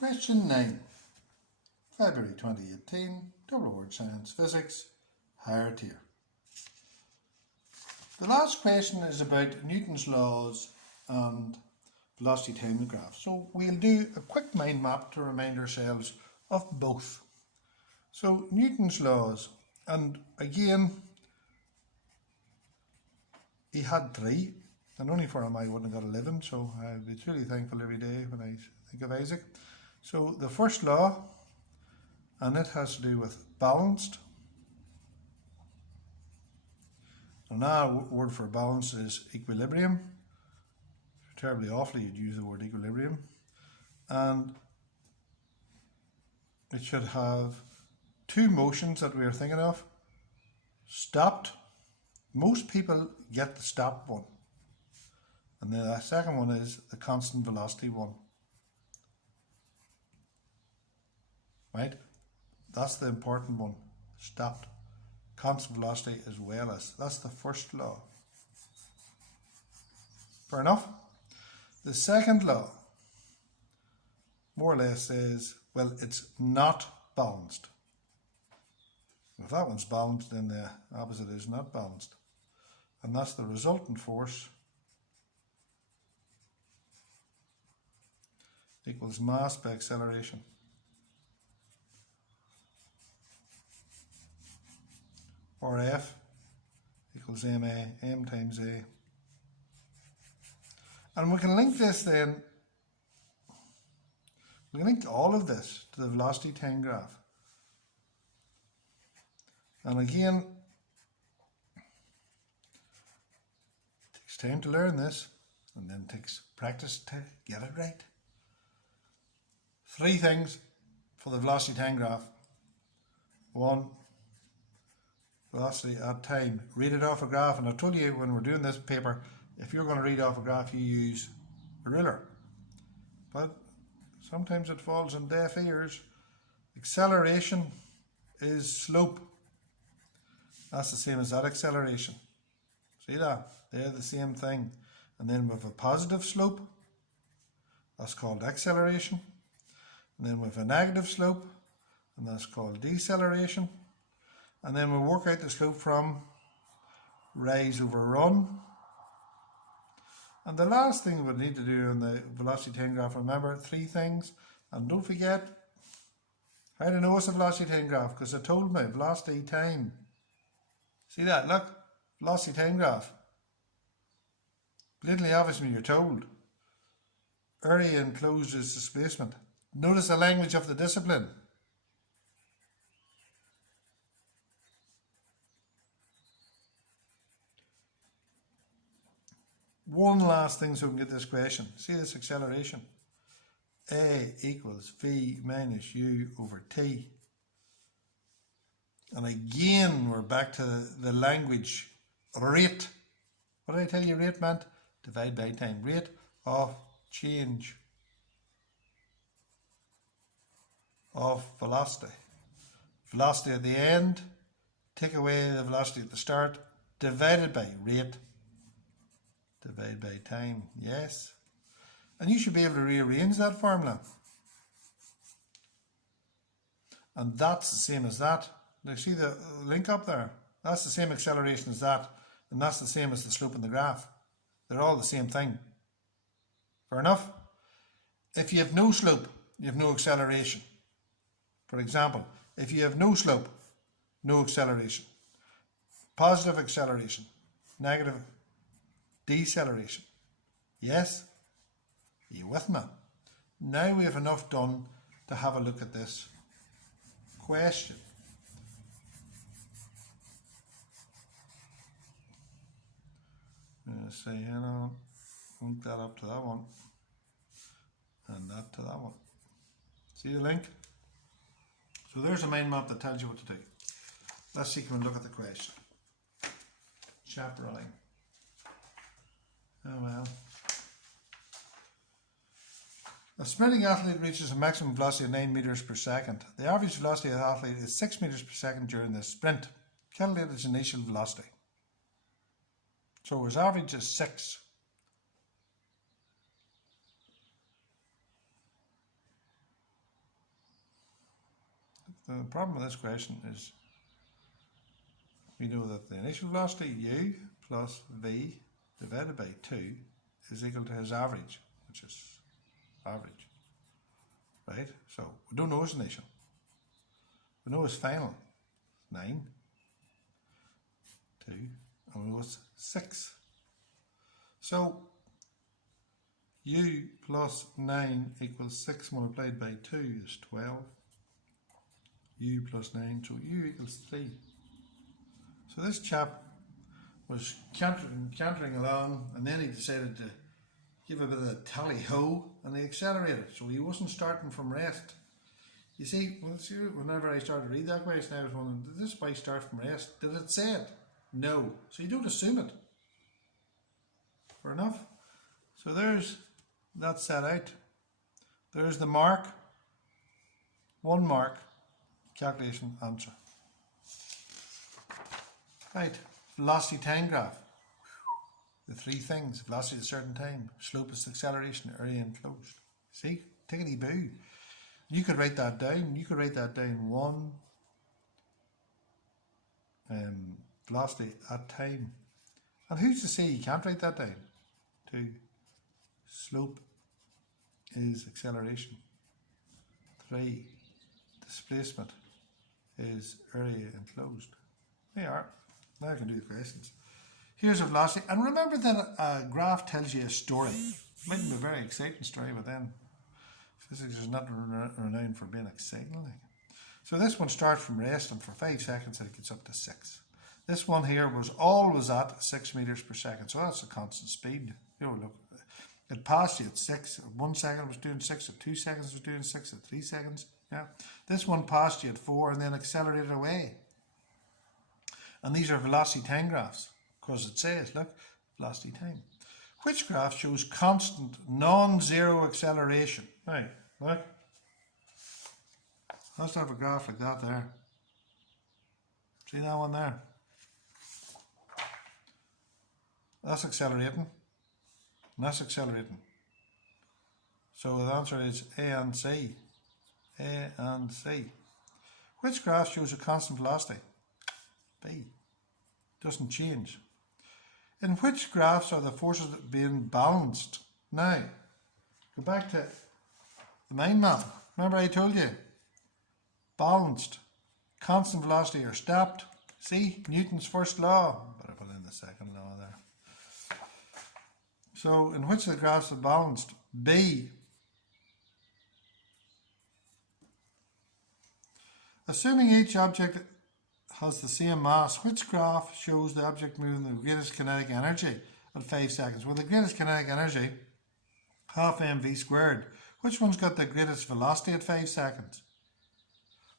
Question 9, February 2018, Double Word Science Physics, Higher Tier. The last question is about Newton's laws and velocity time graph. So we'll do a quick mind map to remind ourselves of both. So Newton's laws, and again, he had 3, and only for him I wouldn't have got 11, so I'll be truly thankful every day when I think of Isaac. So the first law, and it has to do with balanced. Another word for balance is equilibrium. Terribly awfully you'd use the word equilibrium. And it should have 2 motions that we are thinking of. Stopped. Most people get the stopped one. And then the second one is the constant velocity one. Right? That's the important one. Stopped. Constant velocity as well as. That's the first law. Fair enough? The second law more or less says, well, it's not balanced. If that one's balanced, then the opposite is not balanced. And that's the resultant force equals mass by acceleration. Or F equals ma, m times a. And we can link this then, we can link all of this to the velocity time graph. And again, it takes time to learn this, and then it takes practice to get it right. 3 things for the velocity time graph. 1, velocity at time. Read it off a graph, and I told you when we're doing this paper, if you're going to read off a graph, you use a ruler. But sometimes it falls on deaf ears. Acceleration is slope. That's the same as that acceleration. See that? They're the same thing. And then with a positive slope, that's called acceleration. And then with a negative slope, and that's called deceleration. And then we work out the slope from rise over run. And the last thing we need to do in the velocity time graph, remember 3 things. And don't forget, how to know it's a velocity time graph, because it told me velocity time. See that? Look, velocity time graph. Blatantly obvious when you're told. Area enclosed is displacement. Notice the language of the discipline. One last thing so we can get this question. See this acceleration. A equals V minus U over T. And again, we're back to the language. Rate. What did I tell you rate meant? Divide by time. Rate of change of velocity. Velocity at the end, take away the velocity at the start, divided by rate, divided by time. Yes. And you should be able to rearrange that formula. And that's the same as that. Now see the link up there? That's the same acceleration as that. And that's the same as the slope in the graph. They're all the same thing. Fair enough? If you have no slope, you have no acceleration. For example, if you have no slope, no acceleration. Positive acceleration, negative deceleration. Yes? Are you with me? Now we have enough done to have a look at this question. I'm going to say, link that up to that one, and that to that one. See the link? So there's a mind map that tells you what to do. Let's see, can we look at the question. Chaperoning. Oh well. A sprinting athlete reaches a maximum velocity of 9 meters per second. The average velocity of the athlete is 6 meters per second during the sprint. Calculate its initial velocity. So his average is 6. the problem with this question is we know that the initial velocity u plus v divided by 2 is equal to his average, which is average. Right? So we don't know his initial. We know his final, 9, 2, and we know it's 6. So u plus 9 equals 6 multiplied by 2 is 12. U plus 9, so u equals 3. So this chap was cantering along, and then he decided to give a bit of a tally-ho, and he accelerated. So he wasn't starting from rest. You see, whenever I started to read that question, I was wondering, did this bike start from rest? Did it say it? No. So you don't assume it. Fair enough. So there's that set out. There's the mark. 1 mark. Calculation answer. Right. Velocity time graph. The 3 things. Velocity at a certain time. Slope is acceleration. Area enclosed. See? Tickety boo. You could write that down. You could write that down 1 velocity at time. And who's to say you can't write that down? 2. Slope is acceleration. 3. Displacement is area enclosed. There you are. Now I can do the questions. Here's a velocity. And remember that a graph tells you a story. It mightn't be a very exciting story, but then physics is not renowned for being exciting. So this one starts from rest, and for 5 seconds it gets up to 6. This one here was always at 6 meters per second, so that's a constant speed. You know, look, it passed you at 6. At 1 second it was doing 6. At 2 seconds it was doing 6. At 3 seconds, yeah. This one passed you at 4 and then accelerated away. And these are velocity time graphs, because it says, look, velocity time. Which graph shows constant, non-zero acceleration? Right, look. Let's have a graph like that there. See that one there? That's accelerating. And that's accelerating. So the answer is A and C. A and C. Which graph shows a constant velocity? B. Doesn't change. In which graphs are the forces being balanced? Now, go back to the mind map. Remember I told you? Balanced. Constant velocity or stepped. See? Newton's first law. Better put in the second law there. So, in which of the graphs are balanced? B. Assuming each object has the same mass, which graph shows the object moving the greatest kinetic energy at 5 seconds? Well, the greatest kinetic energy, half mv squared. Which one's got the greatest velocity at 5 seconds?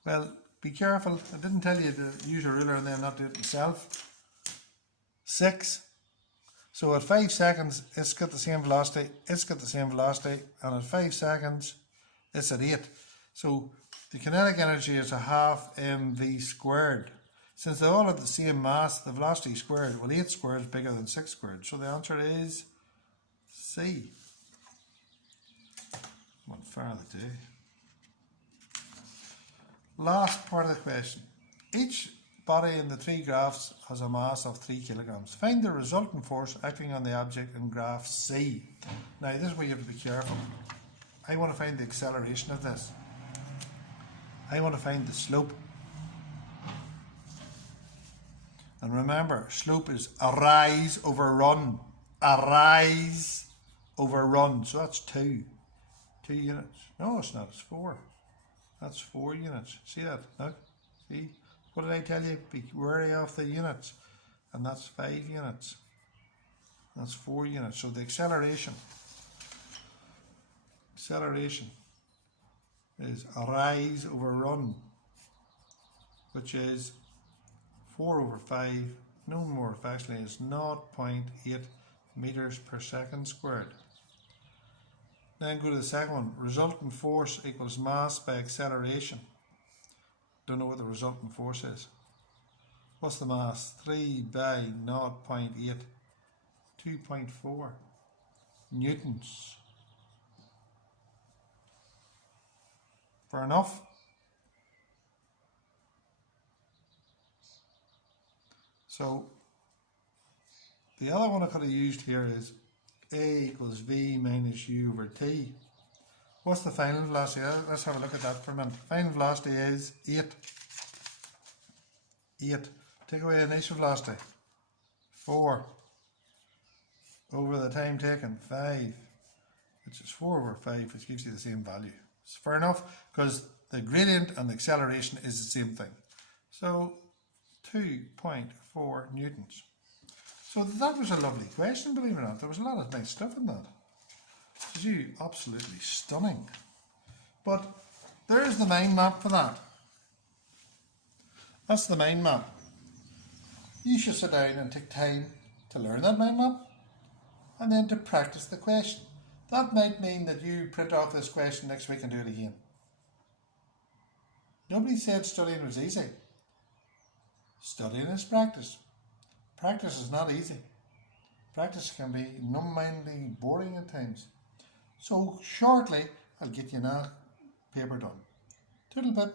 Well, be careful. I didn't tell you to use a ruler and then not do it myself. 6. So at 5 seconds, it's got the same velocity, it's got the same velocity, and at 5 seconds, it's at 8. So the kinetic energy is a half mv squared. Since they all have the same mass, the velocity squared, well, 8 squared is bigger than 6 squared. So the answer is C. What far the day. Last part of the question. Each body in the 3 graphs has a mass of 3 kilograms. Find the resultant force acting on the object in graph C. Now, this is where you have to be careful. I want to find the acceleration of this. I want to find the slope. And remember, slope is a rise over run. A rise over run. So that's 2. 2 units. No, it's not. It's 4. That's 4 units. See that? Look. See? What did I tell you? Be wary of the units. And that's 5 units. That's 4 units. So the acceleration is a rise over run, which is 4 over 5, no more affectionately, is 0.8 meters per second squared. Then go to the second one. Resultant force equals mass by acceleration. Don't know what the resultant force is. What's the mass? 3 by 0.8. 2.4 newtons. Fair enough. So the other one I could have used here is A equals V minus U over T. What's the final velocity? Let's have a look at that for a minute. Final velocity is 8. 8. Take away initial velocity. 4. Over the time taken. 5. Which is 4 over 5, which gives you the same value. It's fair enough, because the gradient and the acceleration is the same thing. So 2.4 newtons. So that was a lovely question, believe it or not. There was a lot of nice stuff in that. This is absolutely stunning. But there's the mind map for that. That's the mind map. You should sit down and take time to learn that mind map and then to practice the question. That might mean that you print off this question next week and do it again. Nobody said studying was easy. Studying is practice. Practice is not easy. Practice can be numbingly boring at times. So shortly, I'll get you a paper done. Toodle bit.